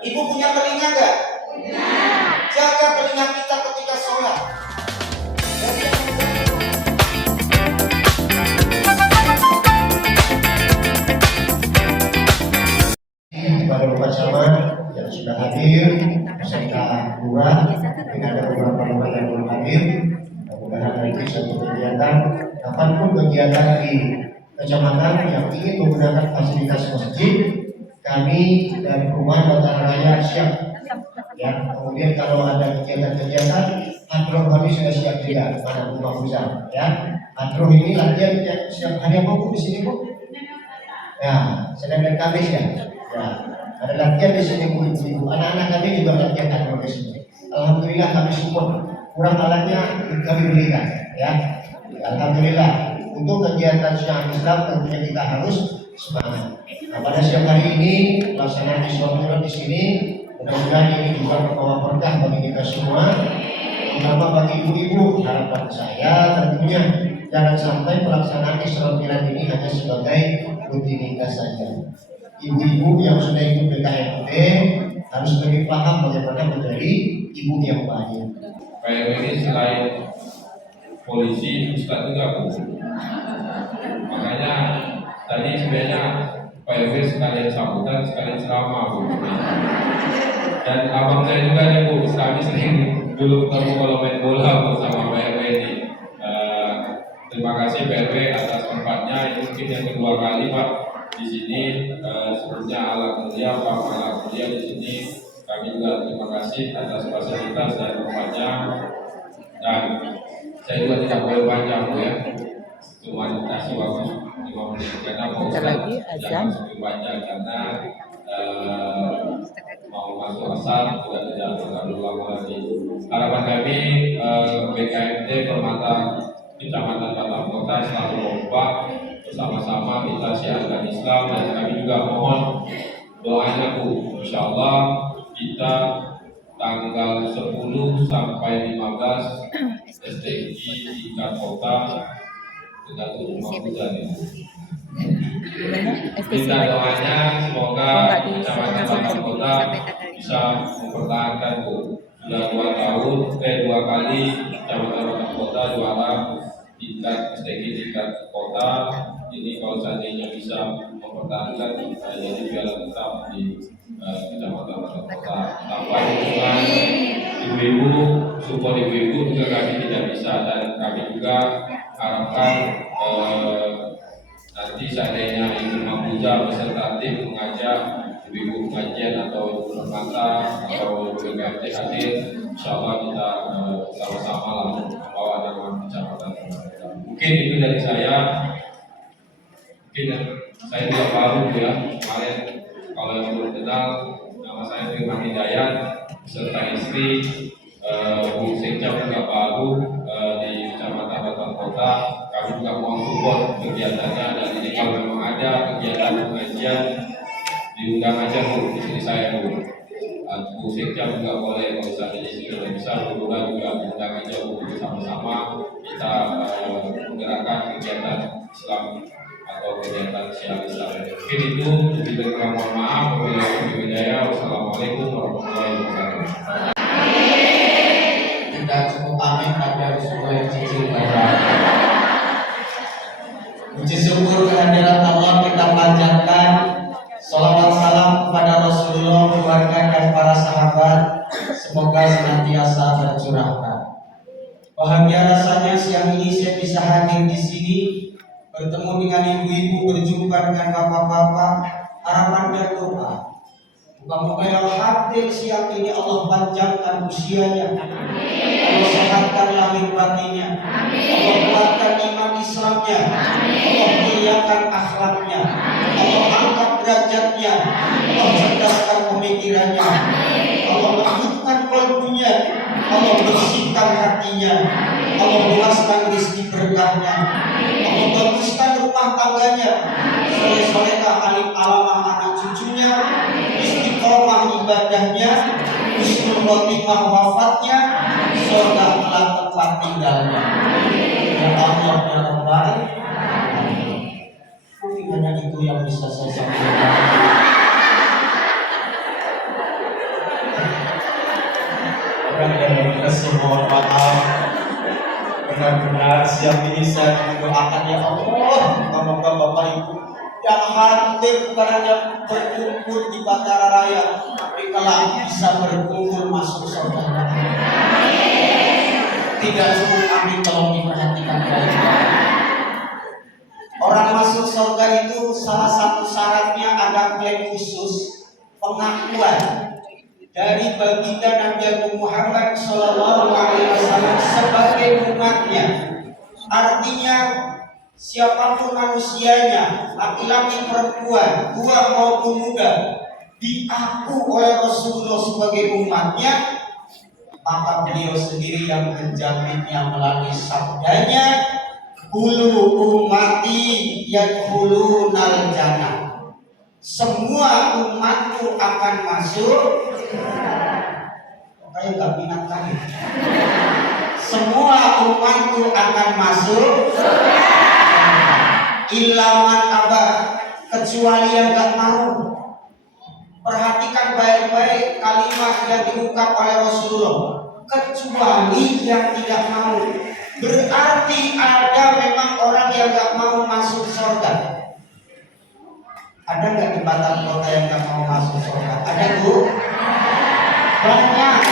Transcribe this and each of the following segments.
Ibu punya telinga nggak? Jaga telinga kita ketika sholat. Kepada Bapak Camat yang sudah hadir, beserta lurah, mungkin ada beberapa lurah yang belum hadir. Mudah-mudahan nanti satu kegiatan, kapanpun kegiatan di kecamatan yang ingin menggunakan fasilitas masjid, kami dari Perumahan Batara Raya siap. Ya, kemudian kalau ada kegiatan-kegiatan, hadroh kami sudah siap juga. Mana Rumah Huzam, ya. Hadroh ini latihan setiap hari apa Bu di sini Bu? Ya, Senin dan Kamis ya. Ya, ada latihan di sini Bu. Anak-anak kami juga latihan hadroh di sini. Alhamdulillah kami support. Kurang alatnya kami berikan, ya. Alhamdulillah. Untuk kegiatan syiar Islam tentunya kita harus semangat. Nah, pada siang hari ini pelaksanaan Isra di sini, mudah-mudahan ini juga membawa berkah bagi kita semua, terutama bagi ibu-ibu. Harapan saya tentunya jangan sampai pelaksanaan Isra ini hanya sebagai rutinitas saja. Ibu-ibu yang sudah ikut BKMT harus lebih paham bagaimana menjadi ibu yang baik. Kayak ini selain polisi, ustadz juga Bu. Makanya tadi sebenarnya Pak RW sekalian sambutan, sekalian ceramah Bu. Dan abang saya juga nih Bu, kami sering dulu ketemu kalau main bola bersama Pak RW ini. Terima kasih Pak RW atas tempatnya. Ini mungkin yang kedua kali Pak di sini. Sebelumnya alat kuliah, Pak alat kuliah di sini. Kami juga terima kasih atas fasilitas dan tempatnya. Dan saya juga tidak boleh panjang Bu ya. Cuma dikasih waktu 5 menit karena Pak Ustadz jangan lebih panjang karena mau masuk asar juga tidak terlalu lama lagi. Harapan kami BKMT Permata Kecamatan Batam Kota selalu kompak bersama-sama kita syiarkan Islam, dan kami juga mohon doanya Bu. Insyaallah kita tanggal 10 sampai 15 STI tingkat kota tergantung rumah hujan ya. Minta doanya semoga Kecamatan Batam Kota bisa mempertahankan Bu. Sudah 2 kali Kecamatan Batam Kota juara tingkat STI tingkat kota. Ini kalau seandainya bisa mempertahankan jadi piala tetap di Kecamatan Batam Kota. Tambah dukungan ibu-ibu, support ibu-ibu juga kami tidak bisa, dan kami juga harapkan nanti seandainya Ibu Mahfuza beserta tim mengajak ibu-ibu pengajian atau ibu permata atau BKMT hadir, insyaallah kita sama-sama lah membawa nama kecamatan. Mungkin itu dari saya. Mungkin saya juga baru ya, kemarin kalau yang belum kenal, nama saya Firman Hidayat beserta istri. Bu Sekjam juga baru di Kecamatan Batam Kota. Kami juga mau support kegiatannya, dan ini kalau memang ada kegiatan pengajian diundang aja Bu, di sini saya Bu. Bu Sekjam juga boleh, kalau misalnya di sini tidak bisa, Bu juga diundang aja Bu, sama-sama kita menggerakkan kegiatan Islam atau kegiatan syiar Islam. Mungkin itu, lebih kurang mohon maaf. Wassalamualaikum warahmatullahi wabarakatuh. Tidak cukup pamit tapi harus mulai cicil. Puji syukur kehadiran Allah kita panjatkan. Salawat salam kepada Rasulullah, keluarga dan para sahabat, semoga senantiasa tercurahkan. Bahagia rasanya siang ini saya bisa hadir di sini, bertemu dengan ibu-ibu, berjumpa dengan bapak-bapak. Harapan dan doa, moga-moga yang hadir siang ini Allah panjangkan usianya, Allah sehatkan lahir batinnya, Allah kuatkan iman Islamnya, Allah muliakan akhlaknya, Allah angkat derajatnya, Allah cerdaskan pemikirannya, Allah lembutkan kalbunya, Allah bersihkan hatinya, Allah luaskan rezeki berkahnya, Allah baguskan rumah tangganya, soleh-solehah alim alamah anak cucunya, istiqomah ibadahnya, husnul khotimah wafatnya, surga kelak tempat tinggalnya. Ya Allah ya Rabbal alamin. Mungkin hanya itu yang bisa saya sampaikan. kurang dari kita semua maaf. Benar-benar siang ini saya mendoakan ya Allah, semoga Bapak Ibu yang hadir bukan hanya berkumpul di Batara Raya, tapi kelak bisa berkumpul masuk surga. Tidak cukup amin, tolong diperhatikan baik-baik. Orang masuk surga itu salah satu syaratnya ada klaim khusus pengakuan dari baginda Nabi Agung Muhammad SAW sebagai umatnya. Artinya siapapun manusianya, laki-laki perempuan, tua maupun muda, diaku oleh Rasulullah sebagai umatnya, maka beliau sendiri yang menjaminnya melalui sabdanya, "Kullu ummati yadkhulunal jannah." Semua umatku akan masuk. Kayak gak minat lagi. Semua umatku akan masuk. Ilaman abad, kecuali yang gak mau. Perhatikan baik-baik kalimat yang diungkap oleh Rasulullah. Kecuali yang tidak mau. Berarti ada memang orang yang gak mau masuk surga. Ada nggak di Batam kota yang nggak mau masuk surga? Ada Bu? Banyak.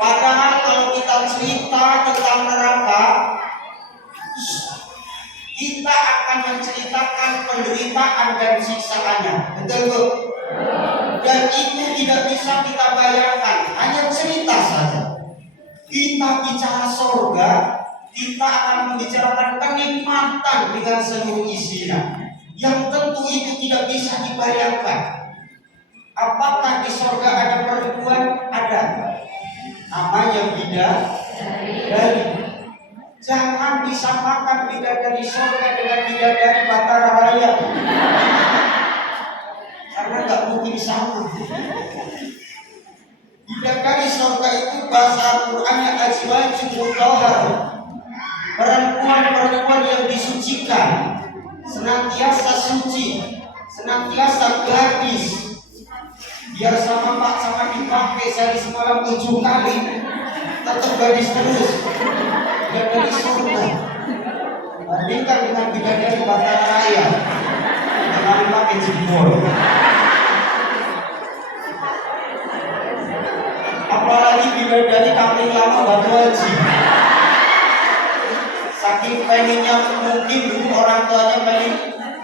Padahal kalau kita cerita tentang neraka, kita akan menceritakan penderitaan dan siksaannya. Betul Bu? Dan itu tidak bisa kita bayangkan, hanya cerita saja. Kita bicara surga, kita akan membicarakan kenikmatan dengan seluruh isinya, yang tentu itu tidak bisa dibayangkan. Apakah di surga ada perempuan? Ada. Namanya bidadari. Jangan disamakan bidadari surga dengan bidadari Batara Raya, karena nggak mungkin sama. Bidadari surga itu bahasa Al-Qur'annya azwajun mutahhar, perempuan-perempuan yang disucikan, senantiasa suci, senantiasa gadis. Biar sama Pak sama dipakai sehari semalam 7 kali, tetap gadis terus. Bidadari surga. Bandingkan dengan bidadari Batara Raya, dengan pakai jempol. Apalagi bidadari kampung lama Batu Haji. Saking pengennya, mungkin dulu orang tuanya pengen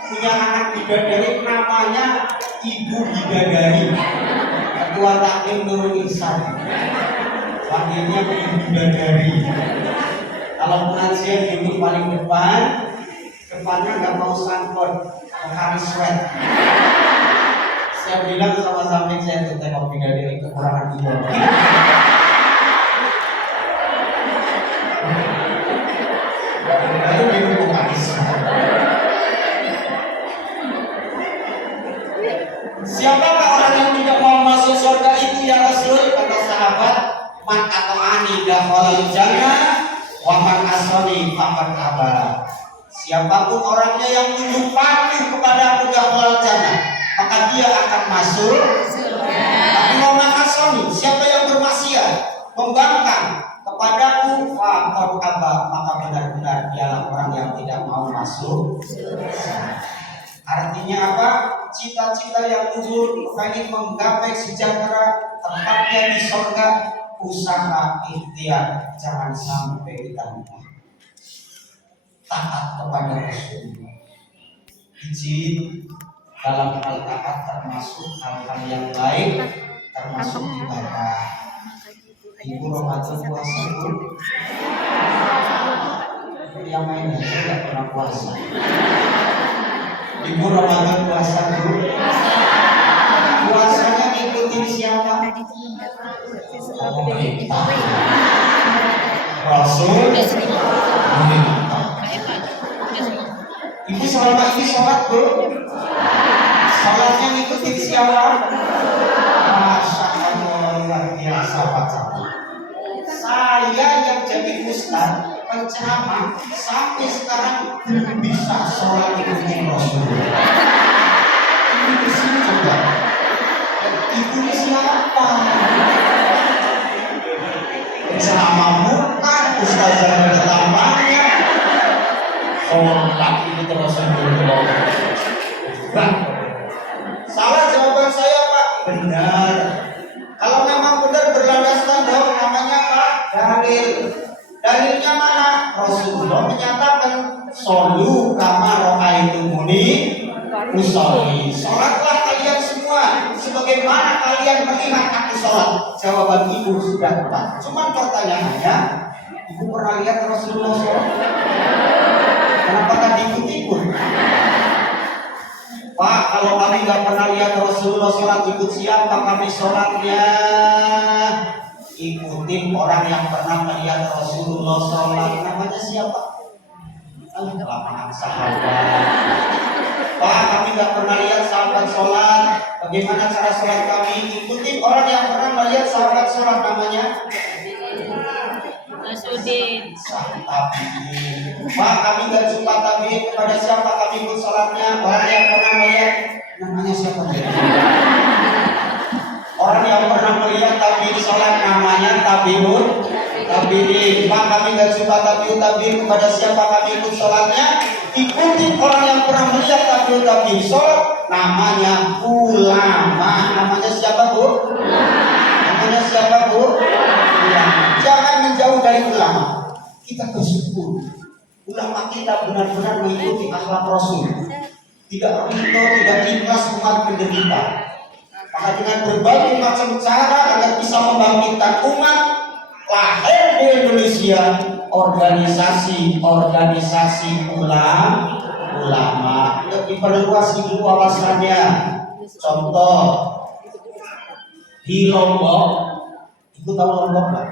punya anak bidadari, namanya Ibu Bidadari. Ketua Taklim Nurul Ihsan, panggilnya Ibu Bidadari. Kalau pengajian duduk paling depan, depannya nggak mau sangkut, mau sweat. Saya bilang sama samping saya tuh, tengok bidadari kekurangan ibadah. Lalu minum bukanis. Siapakah orang yang tidak mau masuk surga itu ya Rasul? Kata sahabat, man atau ani dakhalal jannah wa man asani faqad aba. Siapapun orangnya yang tunduk patuh kepada aku dakhalal jannah, maka dia akan masuk surga. Tapi wa man asani, siapa yang bermaksiat, membangkang kepadaku faqad aba, maka benar-benar dialah orang yang tidak mau masuk surga. Artinya apa? Cita-cita yang luhur, pengen menggapai sejahtera, tempatnya di surga, usaha ikhtiar, jangan sampai kita lupa. Taat kepada Rasulullah. Izin dalam hal taat termasuk hal-hal yang baik, termasuk ibadah. Ibu Ramadan puasa dulu. Yang lainnya tidak pernah puasa. Ibu Ramadan puasa dulu. Puasanya ngikutin siapa? Pemerintah. Rasul. Ibu selama ini sholat Bu? Sholatnya ngikutin siapa? Masya Allah, luar biasa Pak. Saya yang jadi ustaz, penceramah, sampai sekarang belum bisa sholat ikutin Rasulullah. Ini disini coba. Ibu ini siapa? Benar. Kalau memang benar berlandaskan dong, namanya apa? Dalil. Dalilnya mana? Rasulullah menyatakan solu kama ro'aitumuni usolli. Sholatlah kalian semua sebagaimana kalian melihat aku sholat. Jawaban ibu sudah tepat. Cuman pertanyaannya, ibu pernah lihat Rasulullah sholat? Kenapa tadi ikut-ikut? Pak, kalau kami nggak pernah lihat Rasulullah sholat, ikut siapa kami sholatnya? Ikutin orang yang pernah melihat Rasulullah sholat. Namanya siapa? Lapangan sahabat. Pak, kami nggak pernah lihat sahabat sholat. Bagaimana cara sholat kami? Ikutin orang yang pernah melihat sahabat sholat. Namanya Nasudin. tabiin. Pak, kami nggak jumpa tabiin. Kepada siapa kami ikut sholatnya? Orang yang pernah melihat. Namanya siapa? Orang yang pernah melihat tabiin sholat namanya tabiun. Tabiin. Pak, kami nggak jumpa tabiin. Kepada siapa kami ikut sholatnya? Ikuti orang yang pernah melihat tabiin sholat. Namanya ulama. Namanya siapa, Bu? Namanya siapa, Bu? Ulama. Jangan menjauh dari ulama. Kita bersyukur ulama kita benar-benar mengikuti akhlak Rasul. Tidak rindu, tidak ikhlas umat menderita. Maka dengan berbagai macam cara agar bisa membangkitkan umat, lahir di Indonesia organisasi ulama. Lebih perluas ibu wawasannya. Contoh di Lombok, ibu tahu Lombok nggak?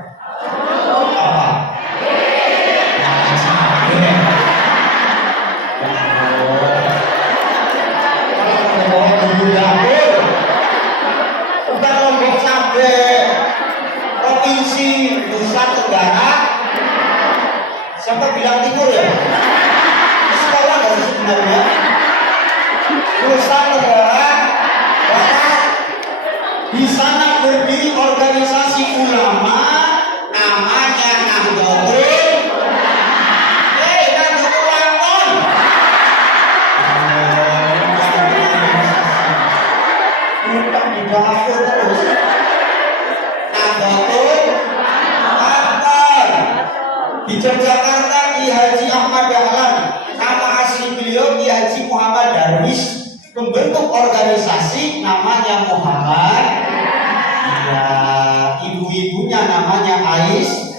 Apa? Bukan Lombok Cabe, Provinsi Nusa Tenggara. Siapa bilang timur ya? Itu sekolah nggak sih sebenarnya? Nusa Tenggara Barat. Di sana berdiri organisasi ulama namanya Nahdlatul. Nahdlatul Ulama. Bukan di dapur terus. Nahdlatul Ulama. Di Yogyakarta Ki Haji Ahmad Dahlan. Nama asli beliau Ki Haji Muhammad Darwis. Membentuk organisasi namanya Muhammad. Ya, ibu-ibunya namanya Aisyah.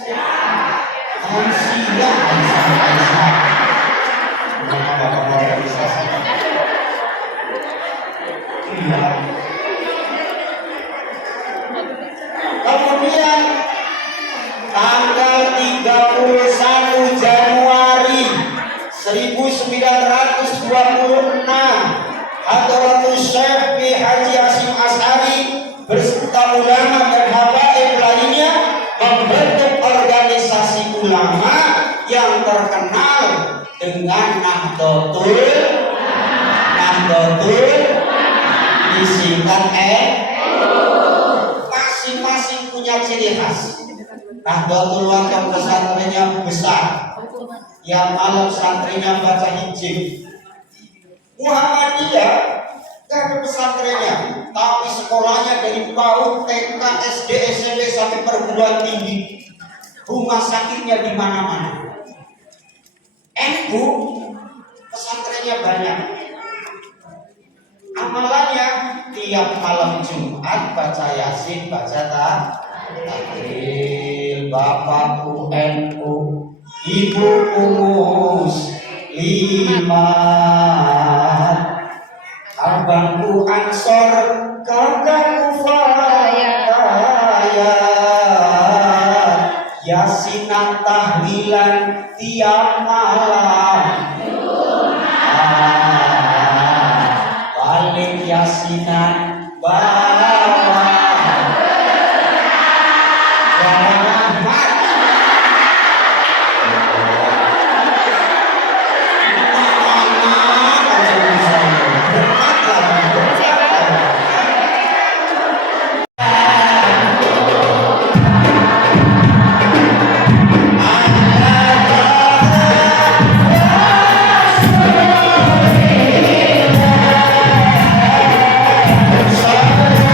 Nama bapak organisasi. Iya. Kemudian tanggal 31 Januari 1926 Hadratul Syekh Ki Haji Hasyim Asy'ari beserta ulama dan habaib lainnya membentuk organisasi ulama yang terkenal dengan Nahdlatul disingkat masing-masing punya ciri khas. Nahdlatul Ulama pesantrennya besar, yang malam santrinya baca hijab. Muhammadiyah gak ada pesantrennya, tapi sekolahnya dari PAUD, TK, SD, SMP sampai perguruan tinggi. Rumah sakitnya di mana-mana. NU pesantrennya banyak. Amalannya tiap malam Jumat baca Yasin, baca tahlil. Bapakku NU, ibuku Muslimat, abangku Ansor, kakakku Fatayat, Yasinan tahlilan tiap malam balik Yasinan bawa rahmat. Salam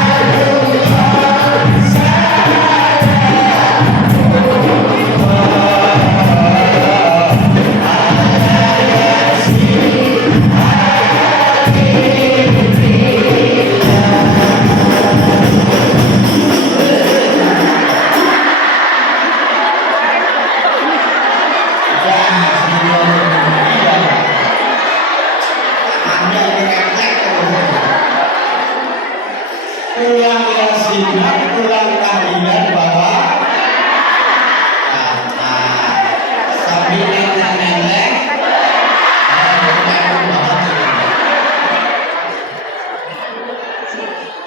Ulang yasinan, ulang tahlilan bahwa sambil nenteng-nenteng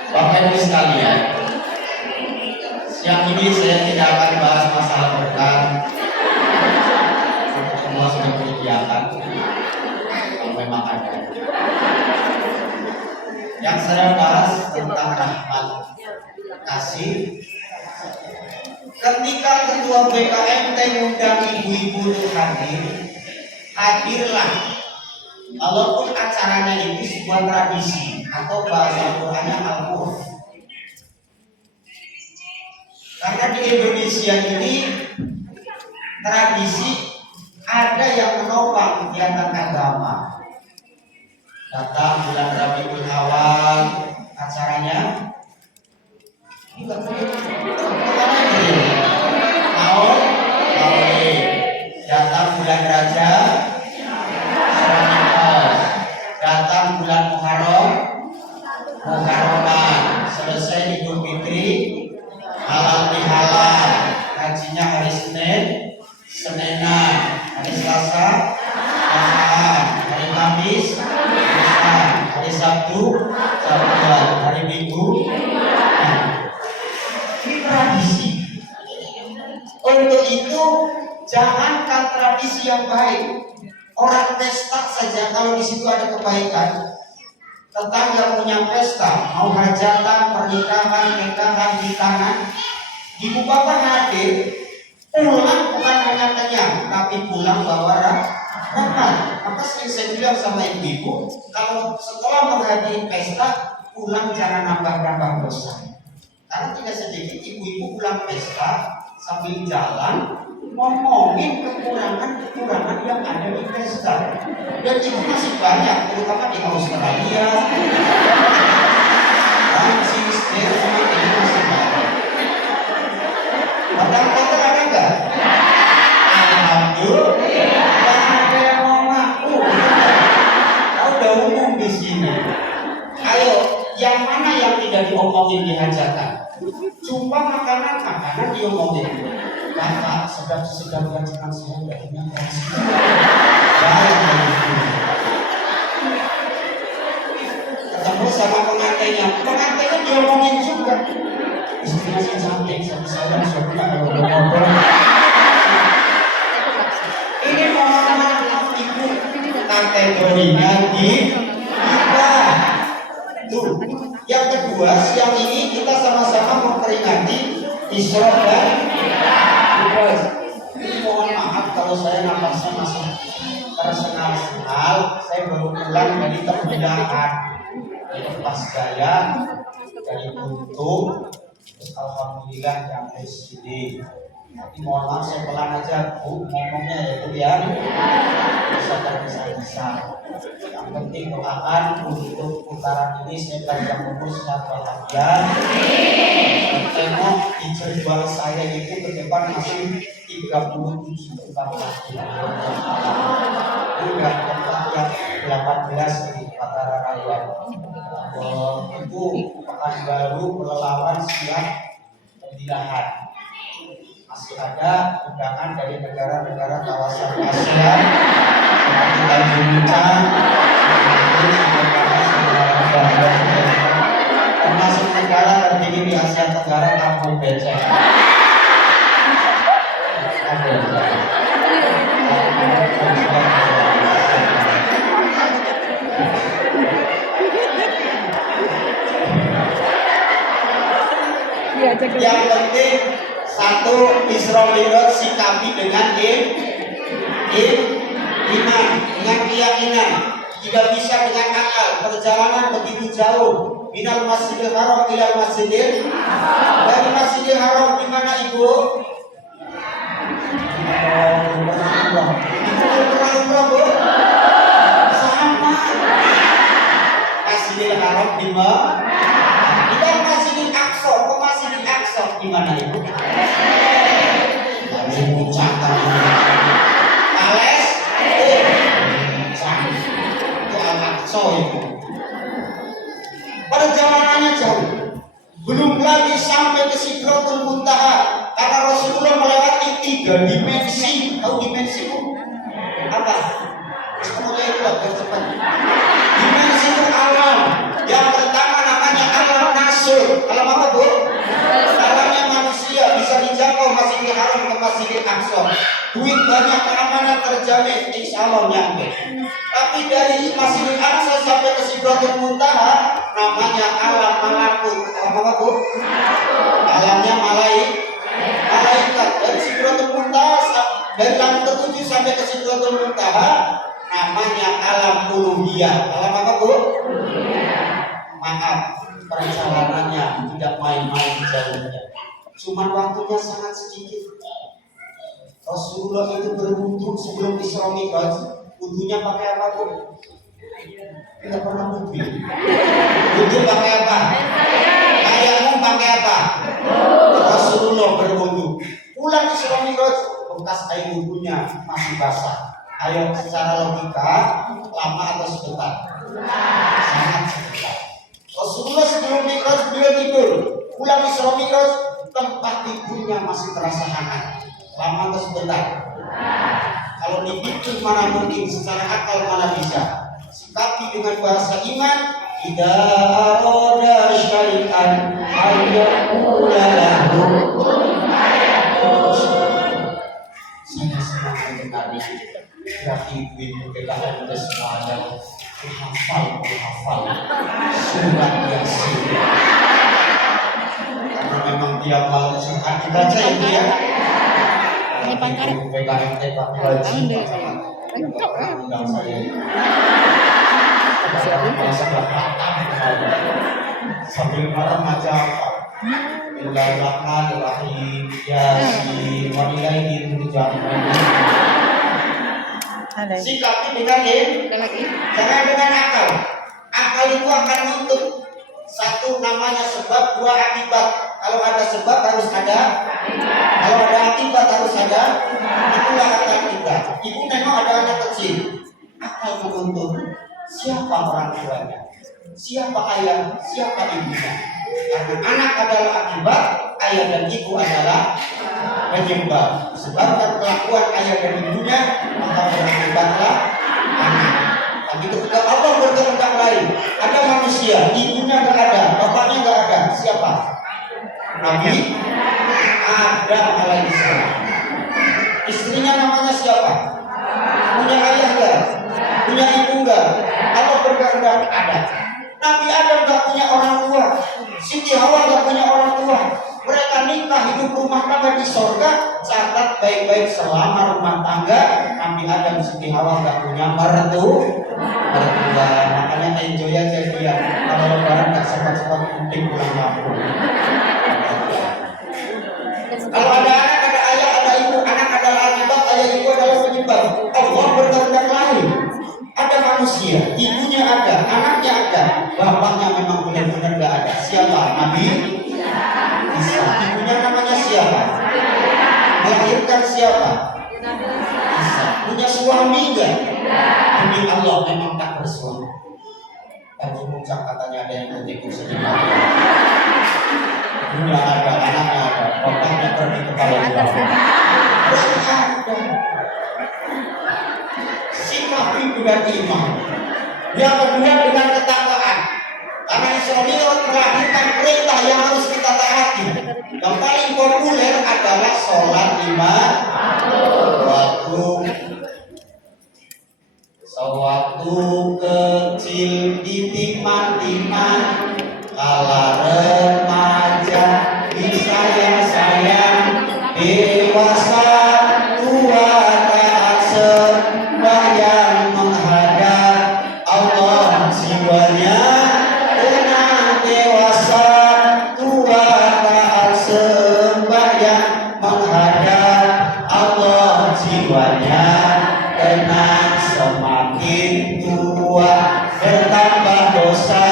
Bapak Ibu sekalian, siang ini saya tidak akan bahas masalah berkah. Semua sudah menyediakan kalau memang ada. Yang saya bahas tentang rahmat kasih. Ketika ketua BKMT mengundang ibu-ibu untuk hadir, hadirlah. Walaupun acaranya itu sebuah tradisi atau bahasa Qurannya Al-Qur'an. Karena di Indonesia ini tradisi ada yang menopang kegiatan agama. Datang bulan Rabiul Awal acaranya datang bulan Rajab, datang bulan Muharram, selesai Idul Fitri, halal bihalal, hajinya hari Senin, Senenan, hari Selasa, hari Kamis, hari Sabtu, hari Minggu. Ini tradisi. Untuk itu jangankan tradisi yang baik, orang pesta saja kalau di situ ada kebaikan. Tetangga punya pesta, mau hajatan, pernikahan, nikahan, hitanan, ibu bapak hadir, pulang bukan hanya kenyang, tapi pulang bawa rahmat. Maka sering saya bilang sama ibu-ibu, kalau setelah menghadiri pesta, pulang jangan nambah-nambah dosa. Karena tidak sedikit ibu-ibu pulang pesta sambil jalan ngomongin kekurangan yang ada di pesta. Dan itu masih banyak, terutama di Australia, Prancis, Jerman, ini masih banyak. Kota-kota ada nggak? Alhamdulillah, ada yang mau ngaku. Kau udah umum di sini. Ayo, yang mana yang tidak diomongin di hajatan? Cuma makanan diomongin. Kakak sedang jangan saya nggak punya kasih. Ketemu sama pengantinnya diomongin juga. Istrinya si cantik, sama saya suka kalau ngobrol. Ini mohon maaf ibu, kategorinya kita. Tuh. Yang kedua, siang ini kita sama-sama memperingati Isra dan Mi'raj. Mohon maaf kalau saya napasnya masih tersengal-sengal. Saya baru pulang dari terpindahan, dari pas gaya, dari Buntung, terus alhamdulillah sampai sini. Tapi mohon maaf saya pelan aja Bu ngomongnya ya Bu ya. Bisa tergesa-gesa. Yang penting doakan untuk putaran ini saya panjang umur sehat walafiat. Tengok di jadwal saya itu ke depan masih 37 putaran lagi. Ini tempat yang 18 di Patara Raya. Itu Pekanbaru, Pelelawan, Siak, Pembilahan. Masih ada undangan dari negara-negara kawasan Asia seperti Tanjung termasuk negara tertinggi di Asia Tenggara, Kampung Becek. Yang penting satu, Isra Mi'raj sikapi dengan iman, dengan keyakinan. Tidak bisa dengan akal. Perjalanan begitu jauh. Minal Masjidil Haram ilal Masjidil. Dari Masjidil Haram di mana Ibu? Bu? Sama. Masjidil Haram di mana? Ilal Masjidil Aqsa. Ke Masjidil Aqsa di mana Ibu? Harus mengucapkan. Itu Al-Aqsa itu. Perjalanannya jauh. Belum lagi sampai ke Sidratul Muntaha, karena Rasulullah melewati 3 dimensi. Tahu dimensi itu apa? Semuanya itu lah cepat. Dimensi itu alam. Yang pertama namanya alam nasur. Alam apa, Bu? Alamnya manusia bisa dijangkau Masjidil Haram ke Masjidil Aqsa. Duit banyak, keamanan terjamin, insya Allah nyampe. Tapi dari Masjidil Aqsa sampai ke Sidratul Muntaha namanya alam malakut. Alam apa, Bu? Alamnya malaikat. Dari Sidratul Muntaha, dari langit ke-7 sampai ke Sidratul Muntaha namanya alam uluhiyah. Alam apa, Bu? Maaf, perjalanannya tidak main-main jauhnya. Cuman waktunya sangat sedikit. Rasulullah itu berwudu sebelum Isra Mi'raj. Wudunya pakai apa, Bu? Tidak pernah wudu. Wudu pakai apa? Ayahmu pakai apa? Rasulullah berwudu. Pulang Isra Mi'raj, bekas air wudunya masih basah. Ayo secara logika, lama atau sebentar? Sangat sebentar. Rasulullah sebelum Mi'raj beliau tidur. Pulang Isra Mi'raj, tempat tidurnya masih terasa hangat. Lama atau sebentar? Kalau dipikir mana mungkin, secara akal mana bisa. Sikapi dengan bahasa iman. Idza arada syai'an ayyaqula lahu kun fayakun. Saya senang mendengar berarti ibu PKN itu semuanya menghafal surat Yasin. Karena memang dia mau surat dibaca itu ya. Ini pangkar. PKN TK wajib Lengkap ya. undang saya. Sambil malam macam apa? Bismillahirrahmanirrahim. Yasin wa ilaihi turja'un. Sikapi dengan jangan dengan akal. Akal itu akan nuntut. Satu namanya sebab, dua akibat. Kalau ada sebab harus ada. Kalau ada akibat harus ada. Itulah akal kita. Ibu nengok ada anak kecil. Akal menuntut. Siapa orang tuanya? Siapa ayah? Siapa ibunya? Karena anak adalah akibat, ayah dan ibu adalah penyebab. Sebabkan kelakuan ayah dan ibunya, maka berakibatlah anak. Tapi ketika Allah berkehendak lain, ada manusia, ibunya nggak ada, bapaknya nggak ada, siapa? Nabi Adam alaihissalam. Istrinya namanya siapa? Punya ayah nggak? Punya ibu nggak? Allah berkehendak ada. Nabi Adam nggak punya orang tua, Siti Hawa nggak punya orang tua. Mereka nikah hidup rumah tangga di sorga. Catat baik-baik selama rumah tangga Nabi Adam Siti Hawa nggak punya mertua. Makanya enjoy aja dia. Kalau lebaran nggak sempat-sempat penting pulang kampung. Kalau ada anak, ada ayah, ada ibu. Anak adalah akibat, ayah ibu adalah penyebab. Allah berkehendak lain. Ada manusia, ibunya ada, anaknya ada, bapaknya memang benar-benar nggak ada. Siapa? Nabi Isa. Ibunya namanya siapa? Melahirkan siapa? Isa. Punya suami enggak? Demi Allah memang tak bersuami. Tadi Mucak katanya ada yang ketipu sejenak. Ibunya ada, anaknya ada, bapaknya pergi ke Palembang. Sikapi dengan iman. Yang kedua dengan ketakwaan. Karena Isra Mi'raj melahirkan perintah yang harus kita taati. Yang paling populer adalah sholat lima waktu. Sewaktu kecil ditimang-timang, kala remaja disayang-sayang, dewasa tua taat sembahyang menghadap Allah jiwanya. Tenang dewasa tua taat sembahyang menghadap Allah jiwanya. Tenang semakin tua bertambah dosa,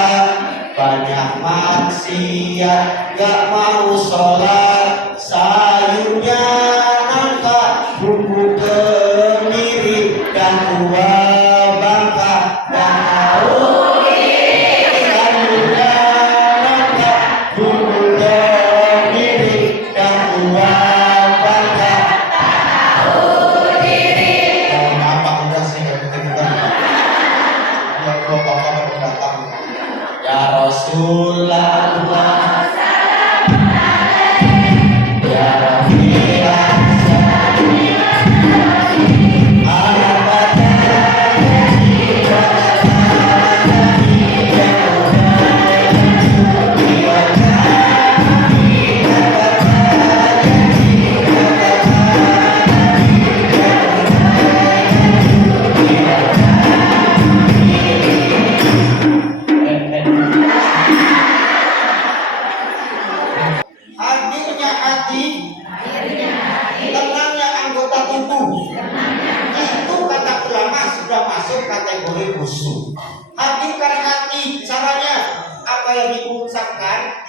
banyak maksiat gak mau sholat, sayurnya nangka bumbu kemiri dan buah bangka dan sayurnya nangka bumbu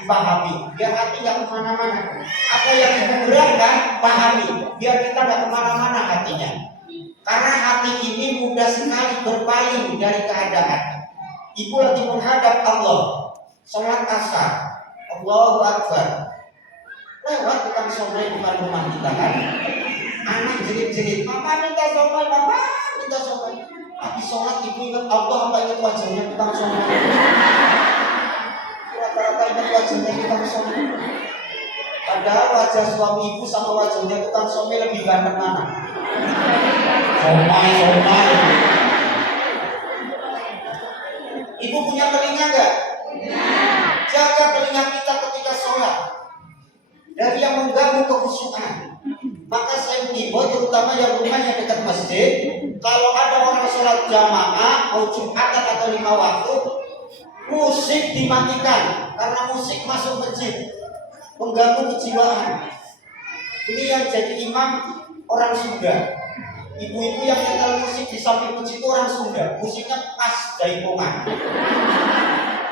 dipahami, biar hati nggak kemana-mana. Apa yang ibu berangkan, pahami, biar kita nggak kemana-mana hatinya. Karena hati ini mudah sekali berpaling dari keadaan. Ibu lagi menghadap Allah, sholat asar, Allahu Akbar. Lewat tukang somai bukan rumah kita kan? Anak jerit-jerit, mama minta somai, mama minta somai. Habis sholat ibu ingat Allah, apa ingat wajahnya tukang somai? Rata-rata ingat wajahnya tukang somai. Padahal wajah suami ibu sama wajahnya tukang somai lebih ganteng mana? Somai. Ibu punya telinga enggak? Jaga telinga kita ketika sholat dari yang mengganggu kekhusyuan. Maka saya mengimbau terutama yang rumahnya dekat masjid, kalau ada orang sholat jamaah mau Jumatan atau 5 waktu, musik dimatikan karena musik masuk masjid mengganggu kejiwaan. Ini yang jadi imam orang Sunda. Ibu-ibu yang nyetel musik di samping masjid itu orang Sunda, musiknya pas jaipongan.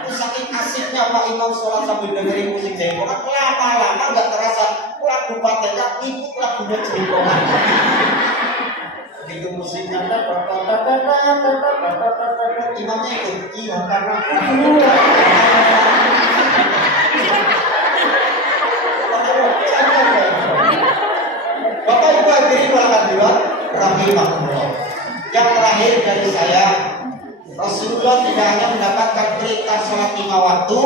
Itu saking asiknya Pak Imam sholat sambil dengerin musik jaipongan, lama-lama nggak terasa lagu Fatihah ikut lagunya jaipongan. Begitu musiknya imamnya ikut, iya karena Bapak Ibu hadirin warahmatullahi rahimahullah. Yang terakhir dari saya, Rasulullah tidak hanya mendapatkan perintah sholat 5 waktu,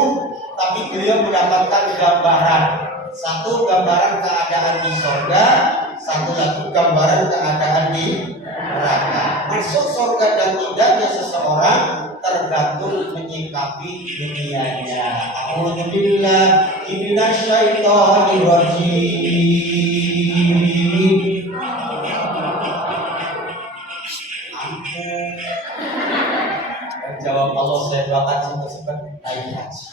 tapi beliau mendapatkan gambaran. Satu gambaran keadaan di surga, satu lagi gambaran keadaan di neraka. Masuk surga dan tidaknya seseorang tergantung menyikapi dunianya. A'udzubillahi minasyaitonir rajim. Jawab Allah, saya doakan cepat-cepat naik haji.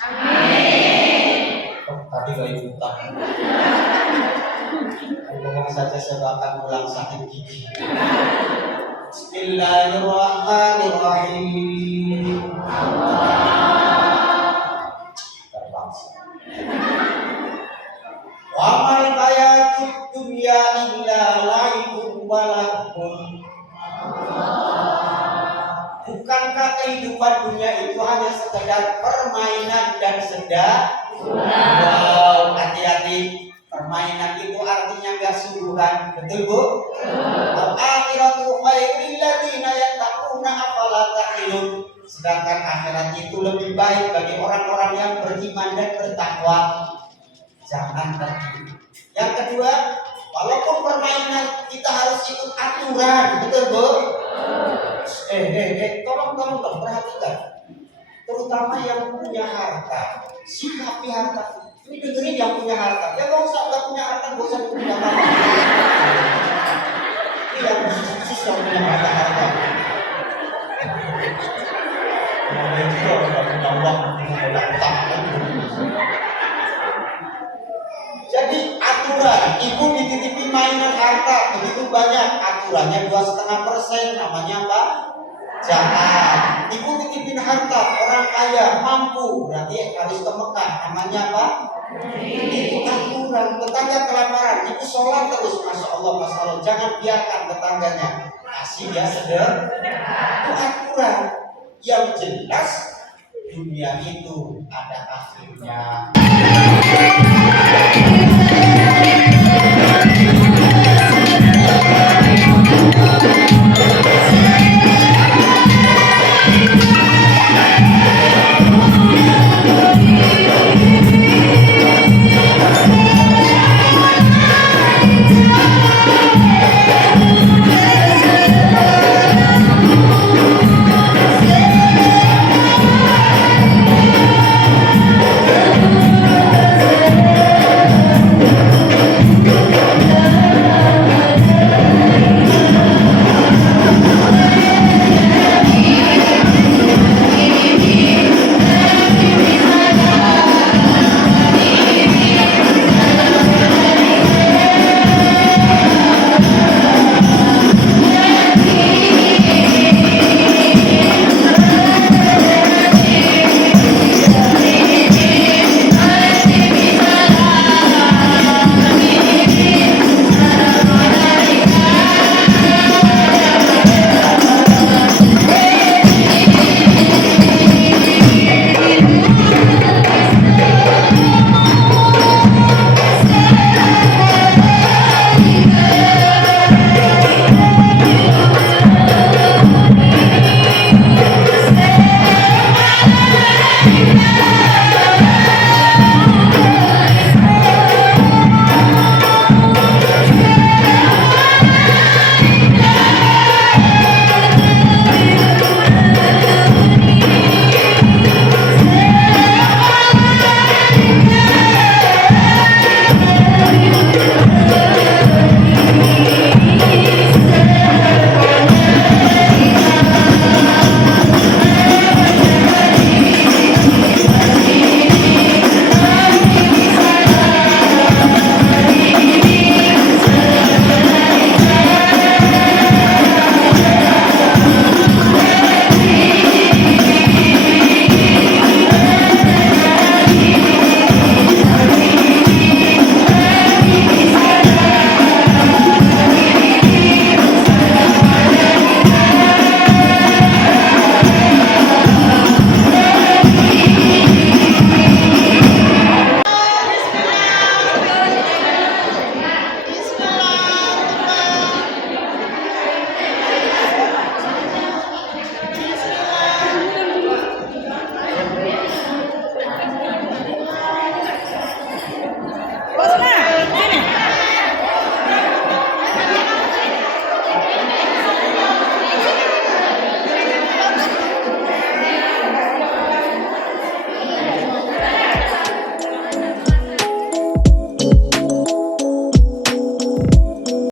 Oh, tadi gak ikutan. Ngomong saja saya doakan ulang sakit gigi. Bismillahirrahmanirrahim. Terbangsa. Wa mal hayatud dunya illa la'ibun wa lahun. Bukankah kehidupan dunia itu hanya sekedar permainan dan sedang? Wow, hati-hati. Permainan itu artinya gak sungguhan. Betul Bu? Al-akhiratu khairul lilladzina yattaquna afala ta'qilun. Sedangkan akhirat itu lebih baik bagi orang-orang yang beriman dan bertakwa. Jangan tertipu. Yang kedua, walaupun permainan kita harus ikut aturan. Betul Bu? Tolong perhatikan, terutama yang punya harta, sikapi harta. Ini dengerin yang punya harta. Ya nggak punya harta, nggak usah punya apa-apa. Ini yang khusus yang punya harta. Ada juga nggak punya uang, nggak utang. Jadi aturan, ibu dititipi mainan harta begitu banyak, aturannya 2,5%, namanya apa? Zakat. Ibu titipin harta orang kaya mampu, berarti harus ke Mekah, namanya apa? Itu aturan. Tetangga kelaparan, ibu sholat terus, masya Allah, jangan biarkan tetangganya kasih dia sedekah. Itu aturan. Yang jelas dunia itu ada akhirnya.